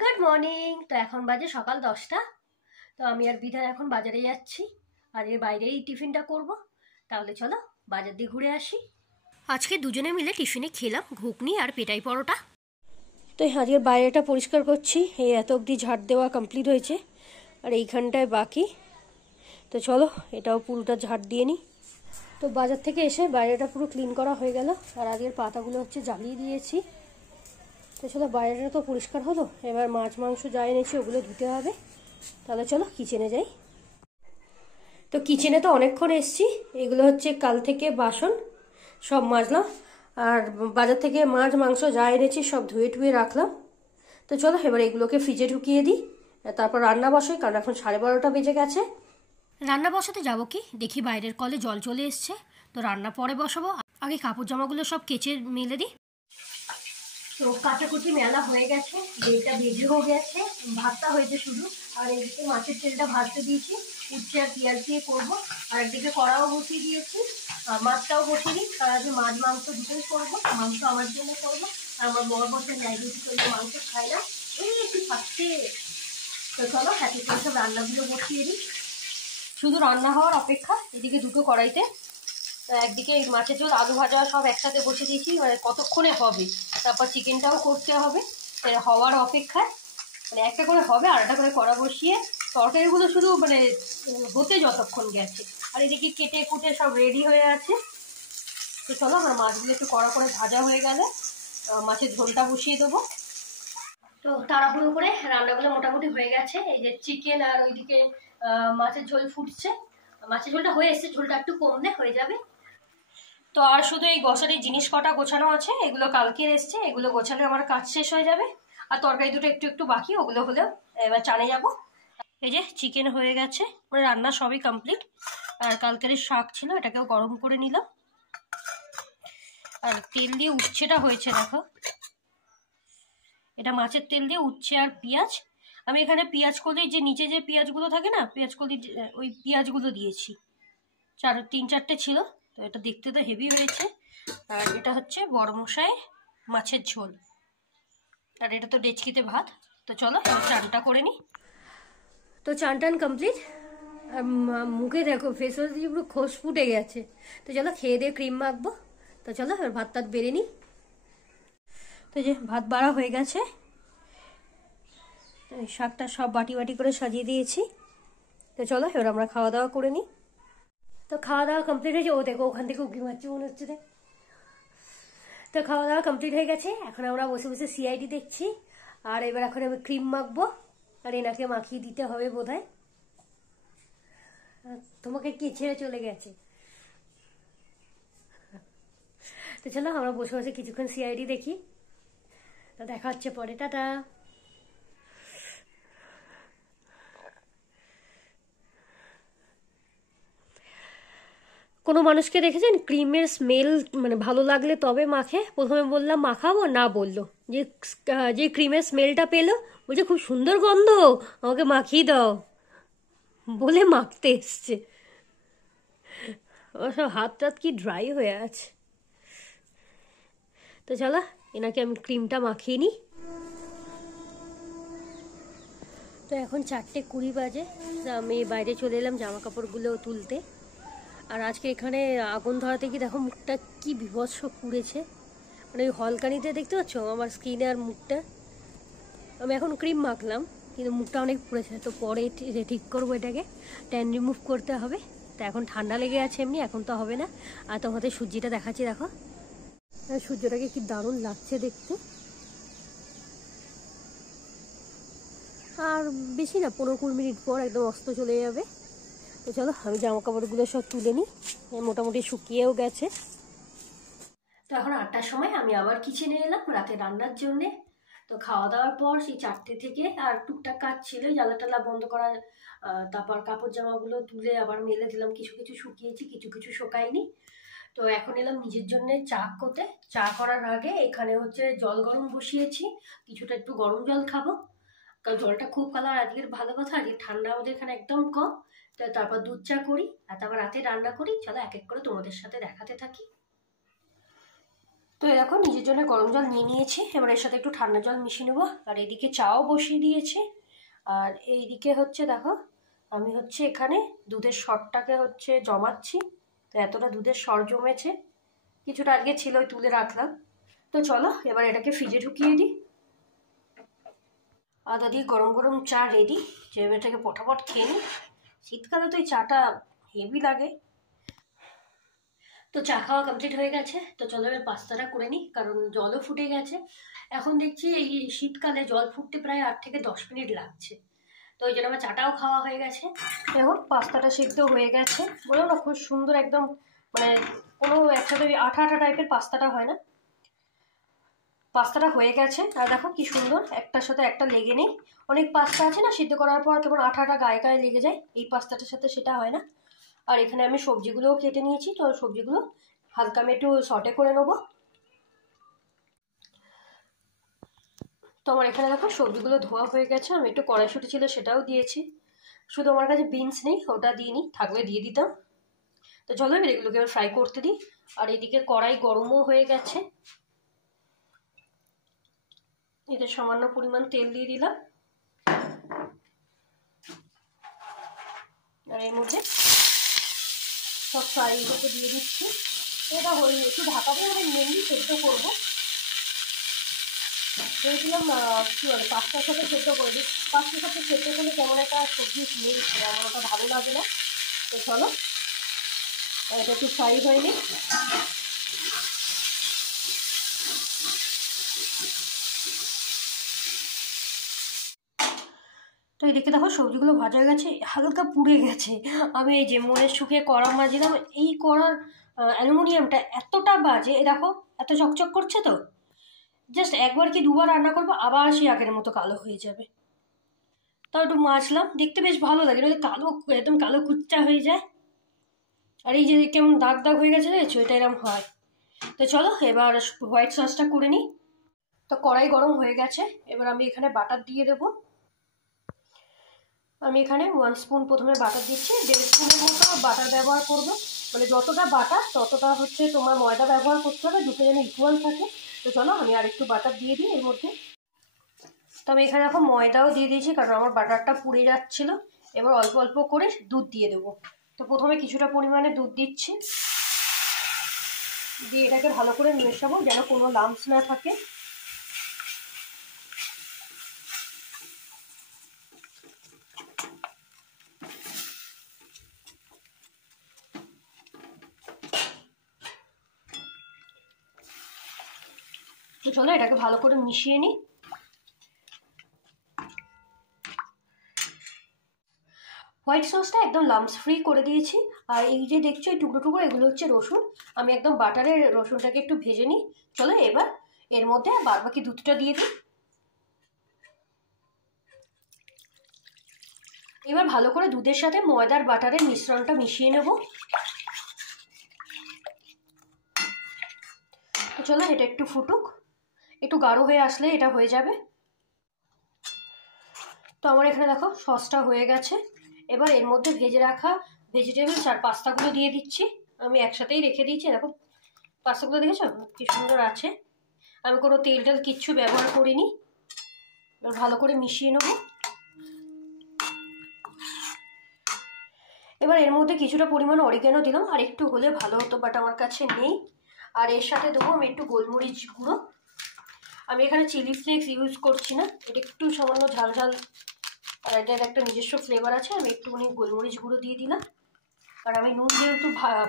Good morning. তো এখন বাজে সকাল 10টা। তো আমি আর বিধান এখন বাজারে যাচ্ছি, আর এর বাইরেই টিফিনটা করব। তাহলে চলো বাজার দিয়ে ঘুরে আসি। আজকে দুজনে মিলে টিফিনে খেলাম ঘুগনি আর পেটাই পরোটা। তো আজকের বাইরেটা পরিষ্কার করছি, এই এত অবধি ঝাড় দেওয়া কমপ্লিট হয়েছে আর এইখানটায় বাকি। তো চলো এটাও পুরোটা ঝাড় দিয়ে নিই। তো বাজার থেকে এসে বাইরেটা পুরো ক্লিন করা হয়ে গেল, আর আজকের পাতাগুলো হচ্ছে জ্বালিয়ে দিয়েছি। তো চলো বাইরেটা তো পরিষ্কার হলো, এবার মাছ মাংস যা এনেছি ওগুলো ধুতে হবে। তাহলে চলো কিচেনে যাই। তো কিচেনে তো অনেকক্ষণ এসছি, এগুলো হচ্ছে কাল থেকে বাসন সব মাজলাম, আর বাজার থেকে মাছ মাংস যা এনেছি সব ধুয়ে টুয়ে রাখলাম। তো চলো এবার এগুলোকে ফ্রিজে ঢুকিয়ে দিই, তারপর রান্না বসাই, কারণ এখন 12:30 বেজে গেছে। রান্না বসাতে যাবো কি দেখি বাইরের কলে জল চলে এসছে, তো রান্না পরে বসাবো। আগে কাপড় জামাগুলো সব কেচে মেলে দিই। তো কাটাকুটি মেলা হয়ে গেছে, ডেটটা বেজেও গেছে, ভাতটা হয়েছে শুধু। আর এদিকে মাছের তেলটা ভাজতে দিয়েছি, উচ্ছে আর পেঁয়াজ দিয়ে করবো। আর একদিকে কড়াও বসিয়ে দিয়েছি, মাছটাও বসিয়ে দিই, কারণ আজকে মাছ মাংস দুটোই করবো। মাংস আমার জন্য করবো, আর আমার বড় বছর ডায়াবেটিস করলে মাংস খাই না, এই একটু খাচ্ছে। তো চলো হাতে করে সব রান্নাগুলো বসিয়ে দিই, শুধু রান্না হওয়ার অপেক্ষা। এদিকে দুটো কড়াইতে একদিকে মাছের ঝোল আলু ভাজা সব একসাথে বসে দিয়েছি, মানে কতক্ষণে হবে। তারপর চিকেনটাও করতে হবে, হওয়ার অপেক্ষায়। মানে একটা করে হবে আর একটা করে কড়া বসিয়ে তরকারিগুলো শুধু মানে হতে যতক্ষণ গেছে। আর এদিকে কেটে কুটে সব রেডি হয়ে আছে। তো চলো আমার মাছগুলো একটু কড়া করে ভাজা হয়ে গেলে মাছের ঝোলটা বসিয়ে দেবো। তো তাড়াহুড়ো করে রান্নাগুলো মোটামুটি হয়ে গেছে। এই যে চিকেন আর ওইদিকে মাছের ঝোল ফুটছে। মাছের ঝোলটা হয়ে এসছে, ঝোলটা একটু কমলে হয়ে যাবে। তো আর শুধু এই গ্রসারির জিনিস কটা গোছানো আছে, এগুলো কালকের এসছে, এগুলো গোছালে আমার কাজ শেষ হয়ে যাবে। আর তরকারি দুটো একটু একটু বাকি, ওগুলো হলেও এবার চানে যাব। এই যে চিকেন হয়ে গেছে, মানে রান্না সবই কমপ্লিট। আর কালকের শাক ছিল, এটাকেও গরম করে নিলাম। আর তেল দিয়ে উচ্ছেটা হয়েছে দেখো, এটা মাছের তেল দিয়ে উচ্ছে আর পেঁয়াজ। আমি এখানে পেঁয়াজ কলির যে নিচে যে পেঁয়াজগুলো থাকে না, পেঁয়াজ কলির ওই পেঁয়াজগুলো দিয়েছি। 3-4টে ছিল। তো এটা দেখতে তো হেভি হয়েছে। আর এটা হচ্ছে বড় মশাই মাছের ঝোল, আর এটা তো ডেচকিতে ভাত। তো চলো চানটা করে নিই। তো চান টান কমপ্লিট, মুখে দেখো ফেস ওয়াশ দিয়ে পুরো খোস ফুটে গেছে। তো চলো খেয়ে দিয়ে ক্রিম মাখবো। তো চলো এবার ভাত টাত বেড়ে নিই। তো যে ভাত বাড়া হয়ে গেছে, শাকটা সব বাটি বাটি করে সাজিয়ে দিয়েছি। তো চলো এবার আমরা খাওয়া দাওয়া করে নিই। তো খাওয়া দাওয়া কমপ্লিট হয়েছে, ও দেখো ওখান থেকে উঁকি মারছে মনে হচ্ছে রে। তো খাওয়া দাওয়া কমপ্লিট হয়ে গেছে, এখন আমরা বসে বসে সিআইডি দেখছি। আর এবার এখন আমি ক্রিম মাখবো, আর এনাকে মাখিয়ে দিতে হবে বোধহয়। তোমাকে কে ছেড়ে চলে গেছে? তো চলো আমরা বসে বসে কিছুক্ষণ সিআইডি দেখি। তো দেখা হচ্ছে পরে, টাটা। কোনো মানুষকে দেখেছেন ক্রিমের স্মেল মানে ভালো লাগলে তবে মাখে? প্রথমে বললাম মাখাবো না, বললো যে যে ক্রিমের স্মেলটা পেলো বলছে খুব সুন্দর গন্ধ, আমাকে মাখিয়ে দাও, বলে মাখতে এসছে। সব হাত টাত কি ড্রাই হয়ে আছে। তো চলো এনাকে আমি ক্রিমটা মাখিয়ে নিই। তো এখন 4:20 বাজে, আমি বাইরে চলে এলাম জামা কাপড়গুলো তুলতে। আর আজকে এখানে আগুন ধরাতে কি দেখো মুখটা কি বিভৎস পুড়েছে, মানে ওই হলকানিতে দেখতে পাচ্ছ আমার স্কিনে আর মুখটা। আমি এখন ক্রিম মাখলাম কিন্তু মুখটা অনেক পুড়েছে, তো পরে ঠিক করবো এটাকে, ট্যান রিমুভ করতে হবে। তো এখন ঠান্ডা লেগে আছে এমনি, এখন তো হবে না। আর তোমাদের সূর্যটা দেখাচ্ছি দেখো, সূর্যটাকে কি দারুণ লাগছে দেখতে। আর বেশি না, 15-20 মিনিট পর একদম অস্ত চলে যাবে। তো চলো আমি জামা কাপড়গুলো সব তুলে নিই, মোটামুটি শুকিয়েও গেছে। তো এখন 8টার সময় আমি আবার কিচেনে এলাম রাতে রান্নার জন্যে। তো খাওয়া দাওয়ার পর সেই 4টে থেকে আর টুকটাক কাজ ছিল, জ্বালা টালা বন্ধ করা, তারপর কাপড় জামাগুলো তুলে আবার মেলে দিলাম, কিছু কিছু শুকিয়েছি, কিছু কিছু শুকায়নি। তো এখন এলাম নিজের জন্য চা করতে। চা করার আগে এখানে হচ্ছে জল গরম বসিয়েছি, কিছুটা একটু গরম জল খাবো, কারণ জলটা খুব কালার। আজকের ভালো কথা আজকে ঠান্ডা আমাদের এখানে একদম কম। তো তারপর দুধ চা করি, আর তারপর রাতে রান্না করি। চলো এক এক করে তোমাদের সাথে দেখাতে থাকি। তো তো এরকম নিজের জন্য গরম জল নিয়ে নিয়েছি, এবার এর সাথে একটু ঠান্ডা জল মিশিয়ে নেবো। আর এইদিকে চাও বসিয়ে দিয়েছি। আর এইদিকে হচ্ছে দেখো আমি হচ্ছে এখানে দুধের সরটাকে হচ্ছে জমাচ্ছি। তো এতটা দুধের সর জমেছে, কিছুটা আজকে ছিল ওই তুলে রাখলাম। তো চলো এবার এটাকে ফ্রিজে ঢুকিয়ে দিই। আদা দিয়ে গরম গরম চা রেডি, যে এটাকে পটাপট খেয়ে নিই। শীতকালে তো এই চাটা হেভি লাগে। তো চা খাওয়া কমপ্লিট হয়ে গেছে। তো চলো এবার পাস্তাটা করে নিই, কারণ জলও ফুটে গেছে। এখন দেখছি এই শীতকালে জল ফুটতে প্রায় 8 থেকে 10 মিনিট লাগছে। তো ওই জন্য আমার চাটাও খাওয়া হয়ে গেছে। দেখো পাস্তাটা সিদ্ধ হয়ে গেছে, বলো না খুব সুন্দর একদম, মানে কোনো একসাথে আঠা আঠা টাইপের পাস্তাটা হয় না। পাস্তাটা হয়ে গেছে, আর দেখো কি সুন্দর একটার সাথে একটা লেগে নেই। অনেক পাস্তা আছে না সিদ্ধ করার পর কেমন আঠা আঠা গায়ে গায়ে লেগে যায়, এই পাস্তাটার সাথে সেটা হয় না। আর এখানে আমি সবজিগুলোও কেটে নিয়েছি, তো সবজিগুলো হালকা আমি একটু সটে করে নেবো। তো আমার এখানে দেখো সবজিগুলো ধোয়া হয়ে গেছে, আমি একটু কড়াইশুঁটি ছিল সেটাও দিয়েছি। শুধু আমার কাছে বিনস নেই, ওটা দিইনি, থাকলে দিয়ে দিতাম। তো চলো এবার এগুলোকে এবার ফ্রাই করতে দিই। আর এদিকে কড়াই গরমও হয়ে গেছে, এতে সামান্য পরিমাণ তেল দিয়ে দিলাম। আর এর মধ্যে সব ফ্রাইগুলোকে দিয়ে দিচ্ছি। এটা হয়ে একটু ঢাকা দিয়ে আমি মেনলি সেদ্ধ করবো। ভেবেছিলাম কী বলে পাস্তার সাথে সেদ্ধ করে দিই, পাস্তার সাথে সেদ্ধ করলে কেমন একটা সবজি স্মেল ছিল, আমার ওটা ভালো লাগে না। তো চলো এটা একটু ফ্রাই হয়ে নিই। তো এদিকে দেখো সবজিগুলো ভাজা হয়ে গেছে, হালকা পুড়ে গেছে। আমি এই যে মনের সুখে কড়া মাজিলাম, এই কড়ার অ্যালুমিনিয়ামটা এতটা বাজে, দেখো এত চকচক করছে। তো জাস্ট একবার কি দুবার রান্না করবো আবার সেই আগের মতো কালো হয়ে যাবে। তাও একটু মাজলাম, দেখতে বেশ ভালো লাগে, নইলে কালো একদম কালো কুচ্চা হয়ে যায়। আর এই যে কেমন দাগ দাগ হয়ে গেছে দেখছো, এটা এরকম হয়। তো চলো এবার হোয়াইট সসটা করে নিই। তো কড়াই গরম হয়ে গেছে, এবার আমি এখানে বাটার দিয়ে দেবো। আমি এখানে 1 স্পুন প্রথমে বাটার দিচ্ছি, 1.5 স্পুনের মতো বাটার ব্যবহার করবো। মানে যতটা বাটার ততটা হচ্ছে তোমার ময়দা ব্যবহার করতে হবে, দুটো যেন ইকুয়াল থাকে। তো চলো আমি আর একটু বাটার দিয়ে দিই এর মধ্যে। তো আমি এখানে এখন ময়দাও দিয়ে দিয়েছি, কারণ আমার বাটারটা পুড়ে যাচ্ছিল। এবার অল্প অল্প করে দুধ দিয়ে দেবো। তো প্রথমে কিছুটা পরিমাণে দুধ দিচ্ছি, দিয়ে এটাকে ভালো করে মেশাবো যেন কোনো লাম্পস না থাকে। তো চলো এটাকে ভালো করে মিশিয়ে নিই। হোয়াইট সসটা একদম লাম্পস ফ্রি করে দিয়েছি। আর এই যে দেখছো এই টুকরো টুকরো, এগুলো হচ্ছে রসুন। আমি একদম বাটারের রসুনটাকে একটু ভেজে নিই। চলো এবার এর মধ্যে বাদ বাকি দুধটা দিয়ে দিই। এবার ভালো করে দুধের সাথে ময়দার বাটারের মিশ্রণটা মিশিয়ে নেব। তো চলো এটা একটু ফুটুক, একটু গাঢ় হয়ে আসলে এটা হয়ে যাবে। তো আমার এখানে দেখো সসটা হয়ে গেছে। এবার এর মধ্যে ভেজে রাখা ভেজিটেবলস আর পাস্তাগুলো দিয়ে দিচ্ছি। আমি একসাথেই রেখে দিয়েছি, দেখো পাস্তাগুলো দেখেছো কি সুন্দর আছে। আমি কোনো তেল টেল কিচ্ছু ব্যবহার করিনি। এবার ভালো করে মিশিয়ে নেব। এবার এর মধ্যে কিছুটা পরিমাণ অরিগ্যানো দিলাম, আর একটু হলে ভালো হতো, বাট আমার কাছে নেই। আর এর সাথে দেবো আমি একটু গোলমরিচ গুঁড়ো। আমি এখানে চিলি ফ্লেক্স ইউজ করছি না, এটা একটু সামান্য ঝাল ঝাল, আর এটার একটা নিজস্ব ফ্লেভার আছে। আমি একটুখানি গোলমরিচ গুঁড়ো দিয়ে দিলাম। আর আমি নুন যেহেতু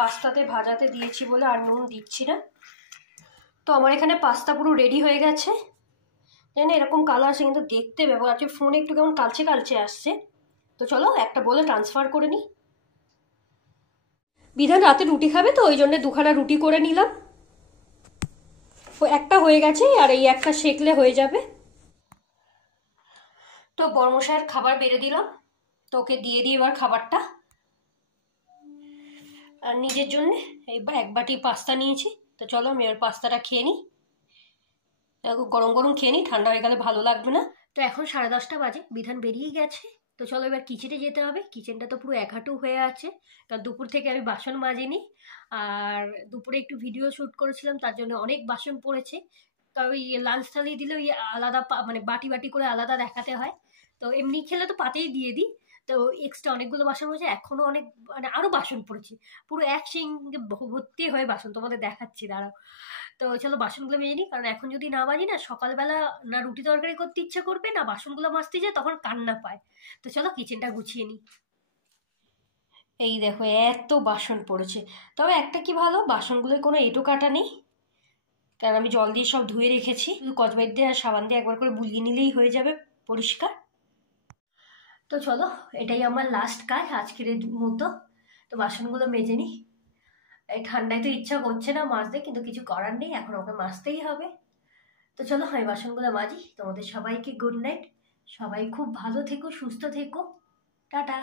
পাস্তাতে ভাজাতে দিয়েছি বলে আর নুন দিচ্ছি না। তো আমার এখানে পাস্তা পুরো রেডি হয়ে গেছে। জানি এরকম কালার আসে, কিন্তু দেখতে ব্যবহার আছে ফোনে একটু কেমন কালচে কালচে আসছে। তো চলো একটা বলে ট্রান্সফার করে নিই। বিধান রাতে রুটি খাবে, তো ওই জন্য দুখানা রুটি করে নিলাম। একটা হয়ে গেছে, আর এই একটা সেকলে হয়ে যাবে। তো বর্মশাইয়ের খাবার বেড়ে দিলাম, তো ওকে দিয়ে দিই এবার খাবারটা। আর নিজের জন্য এই 1 বাটি পাস্তা নিয়েছি। তো চলো আমি এবার পাস্তাটা খেয়ে নিই। গরম গরম খেয়ে নিই, ঠান্ডা হয়ে গেলে ভালো লাগবে না। তো এখন 10:30 বাজে, বিধান বেরিয়ে গেছে। তো চলো এবার কিচেনে যেতে হবে। কিচেনটা তো পুরো এক হাঁটু হয়ে আছে, কারণ দুপুর থেকে আমি বাসন মাজিনি। আর দুপুরে একটু ভিডিও শ্যুট করেছিলাম, তার জন্য অনেক বাসন পড়েছে। কারণ ওই লাঞ্চ থালি দিলে ওই আলাদা মানে বাটি বাটি করে আলাদা দেখাতে হয়। তো এমনি খেলে তো পাতেই দিয়ে দিই। তো এক্সট্রা অনেকগুলো বাসন পড়েছে, এখনো অনেক মানে আরও বাসন পড়েছে। পুরো এক সিঙ্কে ভর্তি হয়ে বাসন, তোমাদের দেখাচ্ছি দাঁড়াও। তো চলো বাসনগুলো মেজে নিই, কারণ এখন যদি না মাজি না সকালবেলা না রুটি তরকারি করতে ইচ্ছে করবে, না বাসনগুলো মাজতে যায়, তখন কান্না পায়। তো চলো কিচেনটা গুছিয়ে নিই। এই দেখো এত বাসন পড়েছে, তবে একটা কি ভালো, বাসনগুলোর কোনো এঁটো কাটা নেই, কারণ আমি জল দিয়ে সব ধুয়ে রেখেছি। শুধু কচবাইট দিয়ে আর সাবান দিয়ে একবার করে বুলিয়ে নিলেই হয়ে যাবে পরিষ্কার। তো চলো এটাই আমার লাস্ট কাজ আজকের মতো। তো বাসনগুলো মেজে নিই। এই ঠান্ডায় তো ইচ্ছা করছে না মাজতে, কিন্তু কিছু করার নেই, এখন ওকে মাজতেই হবে। তো চলো আমি বাসনগুলো মাজি। তোমাদের সবাইকে গুড নাইট। সবাই খুব ভালো থেকো, সুস্থ থেকো। টাটা।